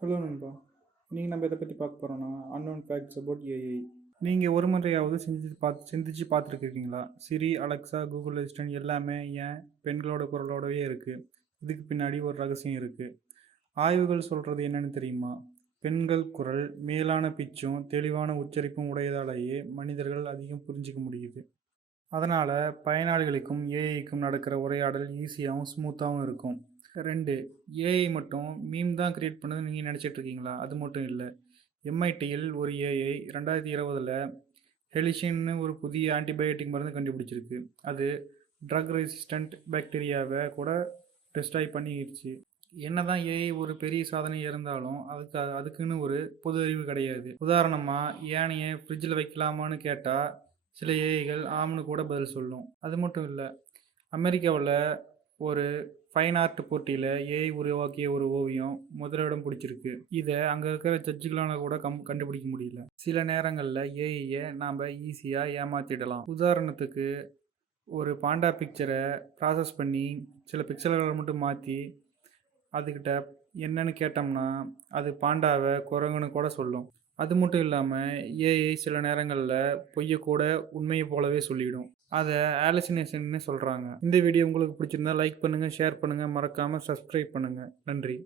Hello நண்பா. நீங்கள் நம்ம இதை பற்றி பார்க்க போகிறோன்னா அன்னோன் ஃபேக்ட்ஸ் அபவுட் ஏஐ நீங்கள் ஒரு முறையாவது செஞ்சு பார்த்து சிந்திச்சு பார்த்துருக்கீங்களா? சிரி அலெக்ஸா கூகுள் அசிஸ்டன்ட் எல்லாமே ஏன் பெண்களோட குரலோடவே இருக்குது இதுக்கு பின்னாடி ஒரு ரகசியம் இருக்குது ஆய்வுகள் சொல்கிறது என்னன்னு தெரியுமா? பெண்கள் குரல் மேலான பிச்சும் தெளிவான உச்சரிப்பும் உடையதாலேயே மனிதர்கள் அதிகம் புரிஞ்சிக்க முடியுது. அதனால் பயனாளிகளுக்கும் ஏஐக்கும் நடக்கிற உரையாடல் ஈஸியாகவும் ஸ்மூத்தாகவும் இருக்கும். ரெண்டு ஏஐ மட்டும் மீம் தான் கிரியேட் பண்ணுதுன்னு நீங்கள் நினச்சிட்டு இருக்கீங்களா அது மட்டும் இல்லை. எம்ஐடியில் ஒரு ஏஐ ரெண்டாயிரத்தி இருபதில் ஹெலிஷின்னு ஒரு புதிய ஆன்டிபயோட்டிக் மருந்து கண்டுபிடிச்சிருக்கு. அது ட்ரக் ரெசிஸ்டண்ட் பாக்டீரியாவை கூட டெஸ்டாய் பண்ணிடுச்சு என்னதான் ஏஐ ஒரு பெரிய சாதனை இருந்தாலும் அதுக்கு அதுக்குன்னு ஒரு பொது அறிவு கிடையாது. உதாரணமாக ஏனையை ஃப்ரிட்ஜில் வைக்கலாமான்னு கேட்டால் சில ஏஐகள் ஆம்னு கூட பதில் சொல்லும். அது மட்டும் இல்லை அமெரிக்காவில் ஒரு ஃபைன் ஆர்ட் போட்டியில் ஏஐ உருவாக்கிய ஒரு ஓவியம் முதலிடம் பிடிச்சிருக்கு. இதை அங்கே இருக்கிற ஜட்ஜுகளால் கூட கம் கண்டுபிடிக்க முடியல. சில நேரங்களில் ஏஐயை நாம் ஈஸியாக ஏமாற்றிடலாம் உதாரணத்துக்கு ஒரு பாண்டா பிக்சரை ப்ராசஸ் பண்ணி சில பிக்சல்களை மட்டும் மாற்றி அதுக்கிட்ட என்னன்னு கேட்டோம்னா அது பாண்டாவை குரங்குன்னு கூட சொல்லும். அது மட்டும் இல்லாமல் ஏஐ சில நேரங்களில் பொய்யை கூட உண்மையை போலவே சொல்லிவிடும் அதை ஆலசினேஷன்னு சொல்கிறாங்க இந்த வீடியோ உங்களுக்கு பிடிச்சிருந்தா லைக் பண்ணுங்கள் ஷேர் பண்ணுங்கள் மறக்காமல் சப்ஸ்கிரைப் பண்ணுங்கள் நன்றி.